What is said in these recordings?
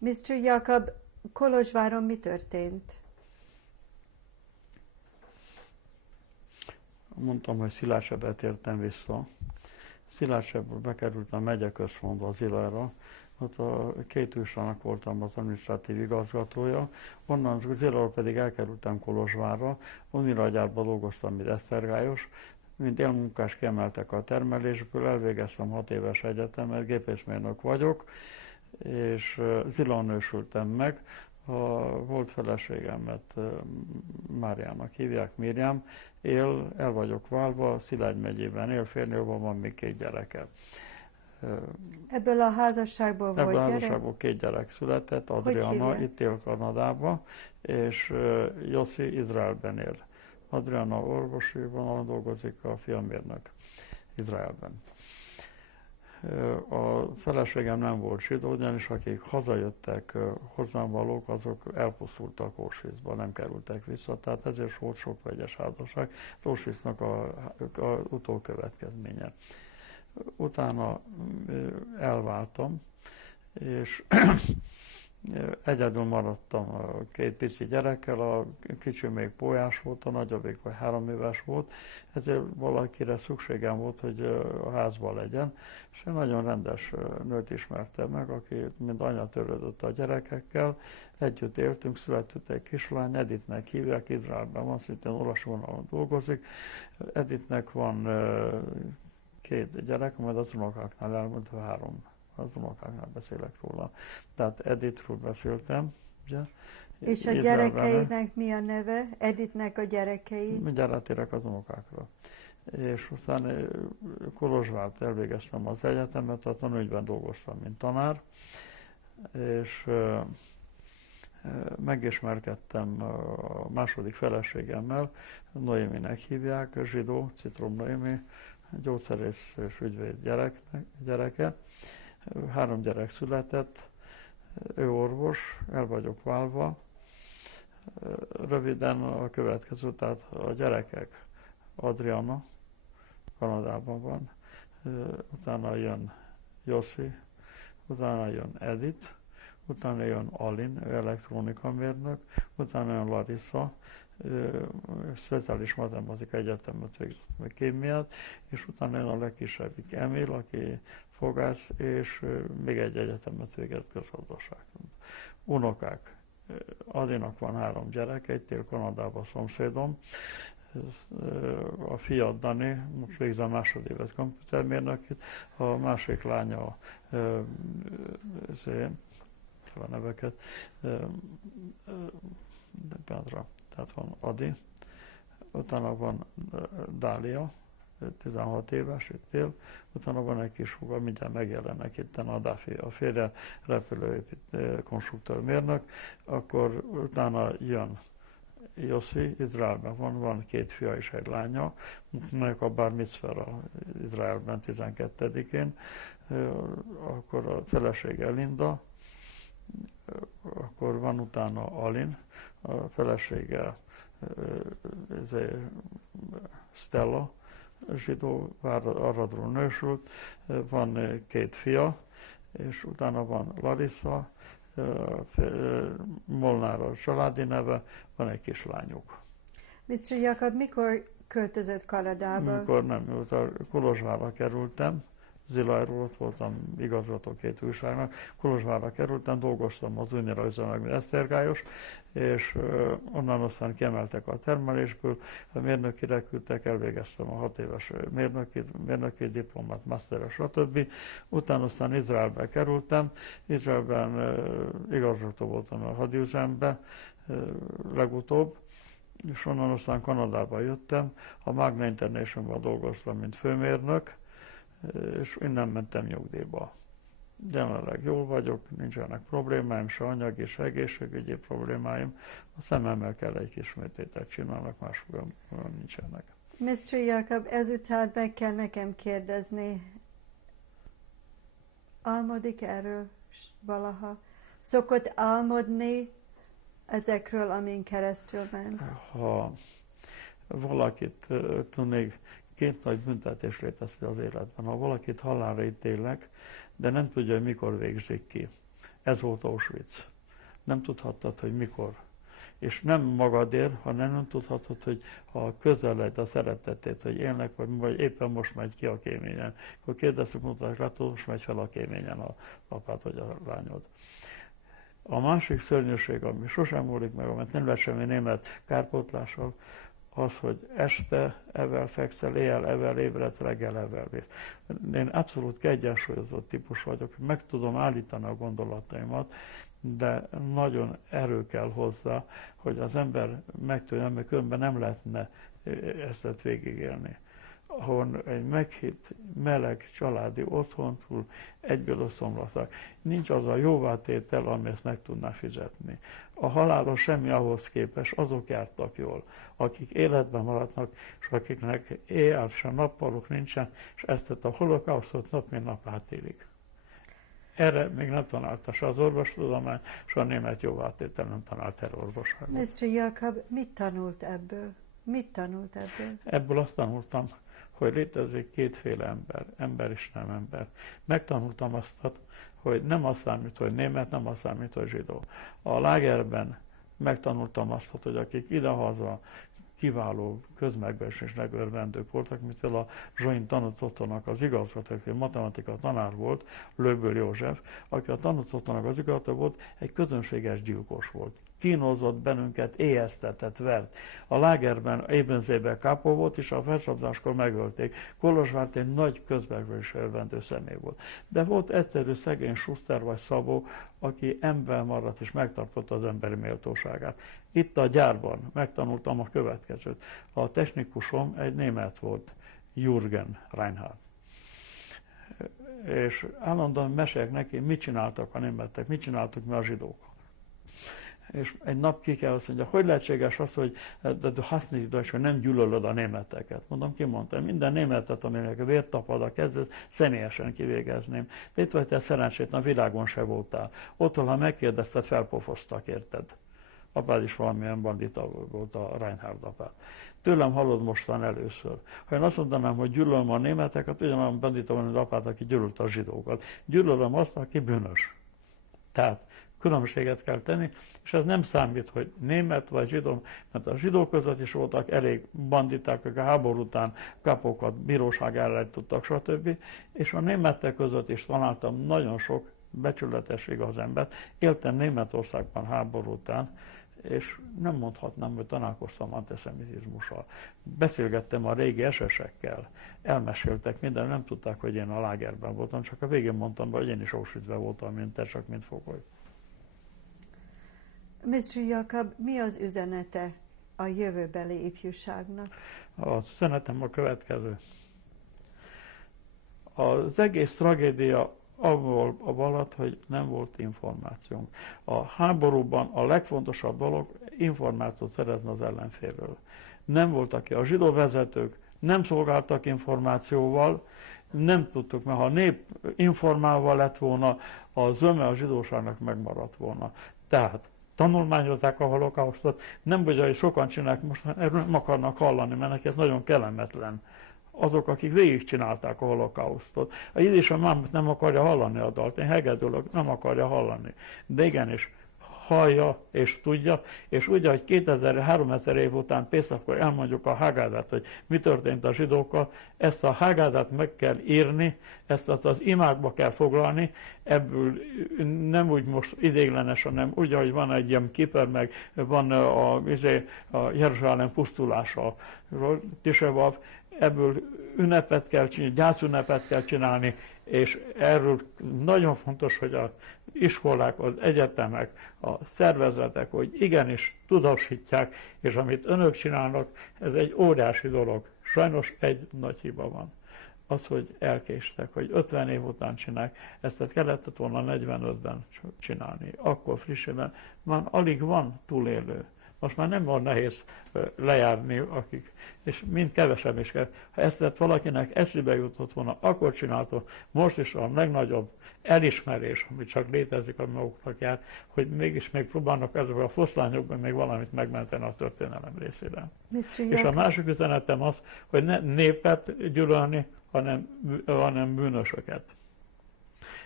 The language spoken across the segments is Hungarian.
Mr. Jakab, Kolozsváron mi történt? Mondtam, hogy Szilágysebbre tértem vissza. Szilágysebbre bekerültem a megyeközpontba, az Zilára. Ott a két újságnak voltam az adminisztratív igazgatója. Onnan Ziláról pedig elkerültem Kolozsvárra. Oniragyárban dolgoztam, mint esztergályos. Mint élmunkás kiemeltek a termelésből, elvégeztem 6 éves egyetemet, gépészmérnök vagyok, és Zilán nősültem meg. A volt feleségemet Máriának hívják, Miriam, el vagyok válva, Szilágy megyében él, férnévben van még 2 gyereke. Ebből a házasságból volt gyerek? Ebből a házasságból 2 gyerek született, Adriana itt él Kanadában, és Jossi Izraelben él. Adriana orvosiban dolgozik, a fia mérnök Izraelben. A feleségem nem volt zsidó, ugyanis akik hazajöttek hozzám valók, azok elpusztultak Auschwitzba, nem kerültek vissza, tehát ezért volt sok vegyes házasság. Auschwitznak a utókövetkezménye. Utána elváltam, és egyedül maradtam a 2 pici gyerekkel, a kicsi még pólyás volt, a nagyobbik vagy 3 éves volt, ezért valakire szükségem volt, hogy a házban legyen, és egy nagyon rendes nőt ismertem meg, aki mind anya törődött a gyerekekkel, együtt éltünk, született egy kislány, Edithnek hívják, Izraelben van, szintén olasz vonalon dolgozik. Edithnek van 2 gyerek, majd az unokáknál elmondta 3. Az unokáknál beszélek róla. Tehát Edithről beszéltem, ugye? És a gyerekeinek mi a neve? Edithnek a gyerekei? Mindjárt átérek az unokákra. És aztán Kolozsvárt elvégeztem az egyetemet, a tanügyben dolgoztam, mint tanár, és megismerkedtem a második feleségemmel, Noéminek hívják, zsidó, Citrom Noémi, gyógyszerész és ügyvéd gyereke. 3 gyerek született, ő orvos, el vagyok válva. Röviden a következő, tehát a gyerekek, Adriana, Kanadában van, utána jön Jossi, utána jön Edith, utána jön Alin, ő elektronikamérnök, utána jön Larissa, speciális matematika egyetemet végzett meg kémiát, és utána jön a legkisebbik Emil, aki fogász, és még egy egyetemet végett közgazdaságon. Unokák. Adinak van 3 gyereke, itt él Kanadában szomszédom. A fia Dani, most végzel másodéves komputermérnökét, a másik lánya a neveket, Petra, tehát van Adi, utána van Dália, 16 éves, itt él, utána van egy kis húga, mindjárt megjelennek itt a Dafi, a férje repülőépítő konstruktőrmérnök, akkor utána jön Jossi, Izraelben van 2 fia és egy lánya, melyek a Bar Mitzvah Izraelben 12-én, akkor a felesége Linda, akkor van utána Alin, a felesége Stella, zsidó, Aradról nősült, van 2 fia, és utána van Larissa, Molnár a családi neve, van egy kislányuk. Mr. Jakab, mikor költözött Kanadába? Mikor nem, Kolozsvárra kerültem, Zilajról ott voltam igazgató 2 újságnak, Kolozsvárra kerültem, dolgoztam az Unira üzemekben esztergályos, és onnan aztán kiemeltek a termelésből, a mérnökire küldtek, elvégeztem a 6 éves mérnöki diplomát, masteres, stb. Utána aztán Izraelbe kerültem, Izraelben igazgató voltam a hadüzembe legutóbb, és onnan aztán Kanadába jöttem, a Magna International-ban dolgoztam, mint főmérnök, és innen mentem nyugdíjba. Jelenleg jól vagyok, nincsenek problémáim, se anyagi, se egészségügyi problémáim. A szememmel kell egy kis műtétet csinálnak, más nincsenek. Mr. Jakab, ezután meg kell nekem kérdezni, álmodik erről valaha? Szokott álmodni ezekről, amin keresztül ment? Ha valakit tudnék, 2 nagy büntetés létezik az életben. Ha valakit halálra ítélnek, de nem tudja, hogy mikor végzik ki. Ez volt Auschwitz. Nem tudhattad, hogy mikor. És nem magadért, hanem nem tudhatod, hogy ha közeled a szeretetét, hogy élnek, vagy éppen most megy ki a kéményen. Akkor kérdezzük, mondták rá, most megy fel a kéményen a apád vagy a lányod. A másik szörnyűség, ami sosem múlik meg, amit nem lehet semmi német kárpótlással, az, hogy este evel fekszel, éjjel evel ébredsz, reggel evel vész. Én abszolút kiegyensúlyozott típus vagyok, meg tudom állítani a gondolataimat, de nagyon erő kell hozzá, hogy az ember megtudja, mert különben nem lehetne ezt végigélni. Ahol egy meghitt, meleg, családi otthon túl egyből összeomlanak. Nincs az a jóvátétel, ami ezt meg tudná fizetni. A halálos semmi ahhoz képest, azok jártak jól, akik életben maradnak, és akiknek éjjel sem nappaluk nincsen, és ezt a holokausztot nap mint nap átélik. Erre még nem találta se az orvostudomány, se a német jóvátétel nem talált erre orvosságot. Mr. Jakab, mit tanult ebből? Mit tanult ebből? Ebből azt tanultam, hogy létezik kétféle ember, ember és nem ember. Megtanultam azt, hogy nem az számít, hogy német, nem az számít, hogy zsidó. A lágerben megtanultam azt, hogy akik idehaza kiváló közmegbeesésnek örvendők voltak, mint például a Zsoin tanútottónak az igazgató, aki matematika tanár volt, Löböl József, aki a tanútottónak az igazgató volt, egy közönséges gyilkos volt. Kínozott bennünket, éheztetett, vert. A lágerben Ébenzében kápó volt, és a felszabdáskor megölték. Kolozsvár egy nagy közmegbeesésre örvendő személy volt. De volt egyszerű szegény Schuster vagy Szabó, aki ember maradt és megtartotta az emberi méltóságát. Itt a gyárban megtanultam a következőt. A technikusom egy német volt, Jürgen Reinhardt. És állandóan meséljek neki, mit csináltak a németek, mit csináltuk mi a zsidók. És egy nap ki kell azt mondja, hogy lehetséges az, hogy du hast nicht Deutsch, hogy nem gyűlölöd a németeket. Mondom, ki mondta, minden németet, aminek vért tapad a kezdet, személyesen kivégezném. De itt vagy te szerencsétlen, a világon se voltál. Otthon, ha megkérdezted, felpofoztak, érted? Apád is valamilyen bandita volt, a Reinhardt apád. Tőlem hallod mostan először. Ha én azt mondanám, hogy gyűlölöm a németeket, ugyanolyan bandita van az apád, aki gyűlölte a zsidókat. Gyűlölöm azt, aki bűnös. Tehát különbséget kell tenni, és ez nem számít, hogy német vagy zsidó, mert a zsidók között is voltak elég banditák, akik a háború után kapokat bíróság ellen tudtak, stb. És a németek között is találtam nagyon sok becsületesség az embert. Éltem Németországban háború után, és nem mondhatnám, hogy találkoztam antiszemitizmussal. Beszélgettem a régi SS-ekkel, elmeséltek minden, nem tudták, hogy én a lágerben voltam, csak a végén mondtam, hogy én is Auschwitzben voltam, mint te, csak mint fogoly. Mr. Jakab, mi az üzenete a jövőbeli ifjúságnak? Az üzenetem a következő. Az egész tragédia abból alatt, hogy nem volt információnk. A háborúban a legfontosabb dolog információt szerezni az ellenfélről. Nem voltak ki a zsidó vezetők, nem szolgáltak információval, nem tudtuk, mert ha a nép informálva lett volna, a zöme a zsidóságnak megmaradt volna. Tehát tanulmányozzák a holokausztot, nem vagy, hogy sokan csinálják, most erről nem akarnak hallani, mert neki ez nagyon kellemetlen. Azok, akik végigcsinálták a holokausztot. A Jézus a mámot nem akarja hallani a dalt, én hegedülök, nem akarja hallani. De igenis, hallja és tudja, és ugye, hogy 2000-3000 év után Pészakkor elmondjuk a Hágádát, hogy mi történt a zsidókkal, ezt a Hágádát meg kell írni, ezt az imákba kell foglalni, ebből nem úgy most idéglenes, hanem úgy, hogy van egy ilyen kiper, meg van a Jeruzsálem pusztulása, Tisevav, ebből ünnepet kell csinálni, gyászünnepet kell csinálni, és erről nagyon fontos, hogy az iskolák, az egyetemek, a szervezetek, hogy igenis tudósítják, és amit önök csinálnak, ez egy óriási dolog. Sajnos egy nagy hiba van. Az, hogy elkéstek, hogy 50 év után csinálják, ezt kellett volna 45-ben csinálni. Akkor frissében már alig van túlélő. Most már nem van nehéz lejárni, akik, és mind kevesebb is kell. Ha ezt lett valakinek eszébe jutott volna, akkor csinálta. Most is a legnagyobb elismerés, ami csak létezik, ami maguknak jár, hogy mégis még próbálnak ezekben a foszlányokban még valamit megmenteni a történelem részében. És a másik üzenetem az, hogy ne népet gyűlölni, hanem bűnösöket.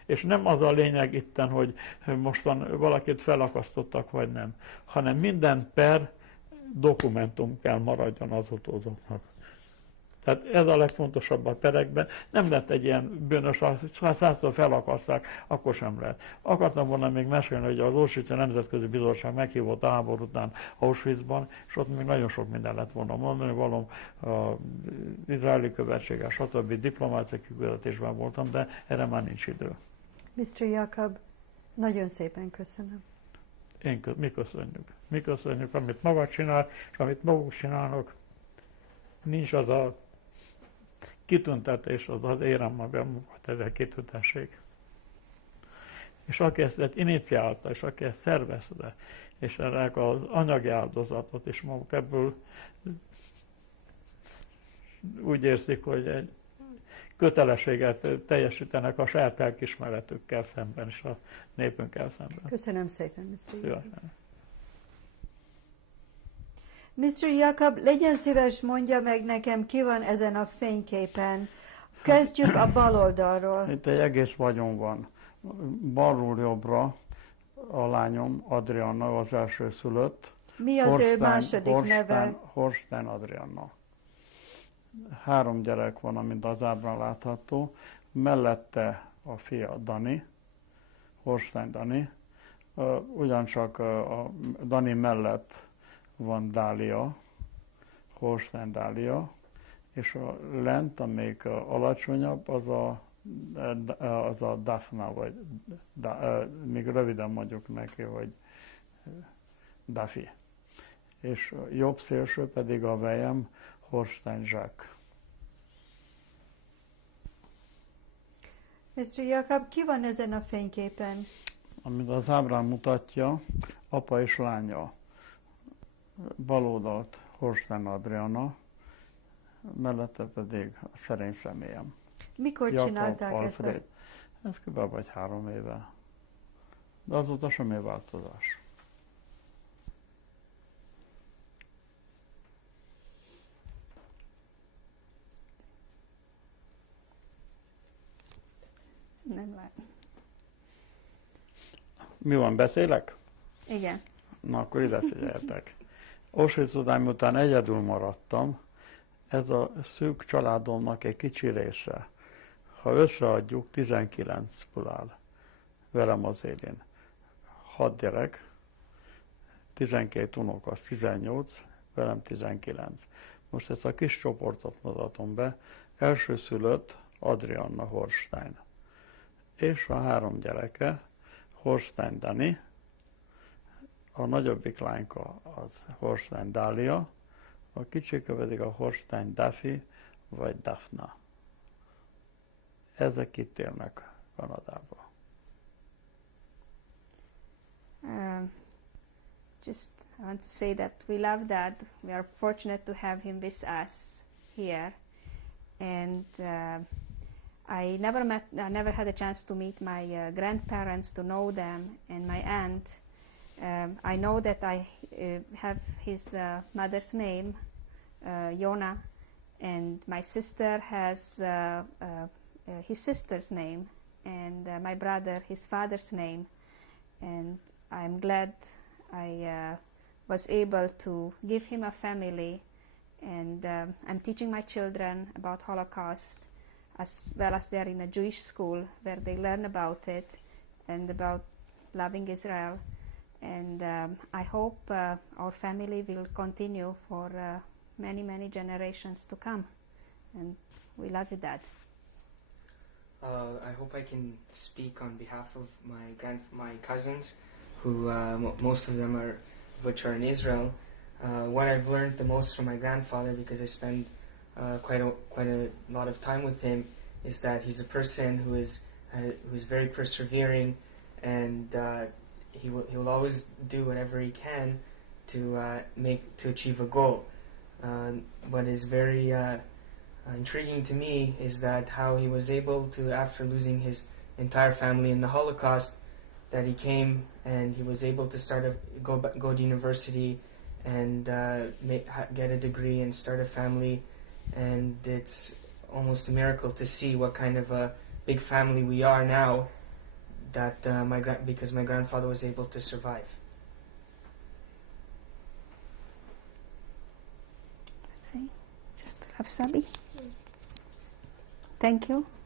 És nem az a lényeg itten, hogy mostan valakit felakasztottak, vagy nem, hanem minden per dokumentum kell maradjon az utódoknak. Tehát ez a legfontosabb a perekben. Nem lehet egy ilyen bűnös, ha 100-szor felakaszták, akkor sem lehet. Akartam volna még mesélni, hogy az Auschwitz Nemzetközi Bizottság meghívott a háború után Auschwitzban, és ott még nagyon sok minden lett volna mondani, valóm az izraeli követséggel, stb. Diplomáciai kiküldetésben voltam, de erre már nincs idő. Mr. Jakab, nagyon szépen köszönöm. Mi köszönjük. Mi köszönjük, amit maga csinál, és amit maguk csinálnak. Nincs az a kitüntetés, az érem magunkat, ez a kitüntesség. És aki ezt iniciálta, és aki ezt szervezte, és ennek az anyagi áldozatot is maguk ebből úgy érzik, hogy egy kötelességet teljesítenek a saját lelkiismeretükkel szemben, és a népünkkel szemben. Köszönöm szépen, Mr. Jakab. Szívesen. Mr. Jakab, legyen szíves, mondja meg nekem, ki van ezen a fényképen. Kezdjük a bal oldalról. Itt egy egész vagyon van. Balról jobbra a lányom, Adrianna, az első szülött. Mi az ő második neve? Horstein Adrianna. 3 gyerek van, amint az ábrán látható. Mellette a fia Dani, Horstein Dani. Ugyancsak a Dani mellett van Dália, Horstein Dália, és a lent, amelyik alacsonyabb, az a Daphna, vagy még röviden mondjuk neki, hogy Dafi. És a jobb szélső pedig a vejem, Horstein Jacques. Mr. Jakab, ki van ezen a fényképen? Amit az ábrán mutatja, apa és lánya. Bal oldalt Horstein Adriana, mellette pedig a szerény személyem. Mikor Jakab csinálták Alfred. ezt Ez kb. Vagy 3 éve. De azóta semmi változás. Nem lát. Mi van, beszélek? Igen. Na, akkor ide figyeljetek. Auschwitz után egyedül maradtam. Ez a szűk családomnak egy kicsi része. Ha összeadjuk, 19-ből áll velem az élén. 6 gyerek, 12 unok, az 18, velem 19. Most ezt a kis csoportot mutatom be. Elsőszülött Adrianna Horstein. És a 3 gyereke, Horstein Dani, a nagyobbik lányka az Horstein Dália, a kicsike pedig a Horstein Dafi vagy Daphna. Ezek itt élnek Kanadában. Just I want to say that we love Dad. We are fortunate to have him with us here, and I never had a chance to meet my grandparents, to know them, and my aunt. I know that I have his mother's name, Yona, and my sister has his sister's name, and my brother his father's name, and I'm glad I was able to give him a family, and I'm teaching my children about Holocaust, as well as they're in a Jewish school where they learn about it and about loving Israel. And I hope our family will continue for many, many generations to come. And we love you, Dad. I hope I can speak on behalf of my cousins, who most of them which are in Israel. What I've learned the most from my grandfather, because I spend quite a lot of time with him, is that he's a person who is very persevering, and he will always do whatever he can to achieve a goal. What is very intriguing to me is that how he was able to, after losing his entire family in the Holocaust, that he came and he was able to go to university and get a degree and start a family. And it's almost a miracle to see what kind of a big family we are now, that because my grandfather was able to survive. Let's see. Just have Sabi. Thank you.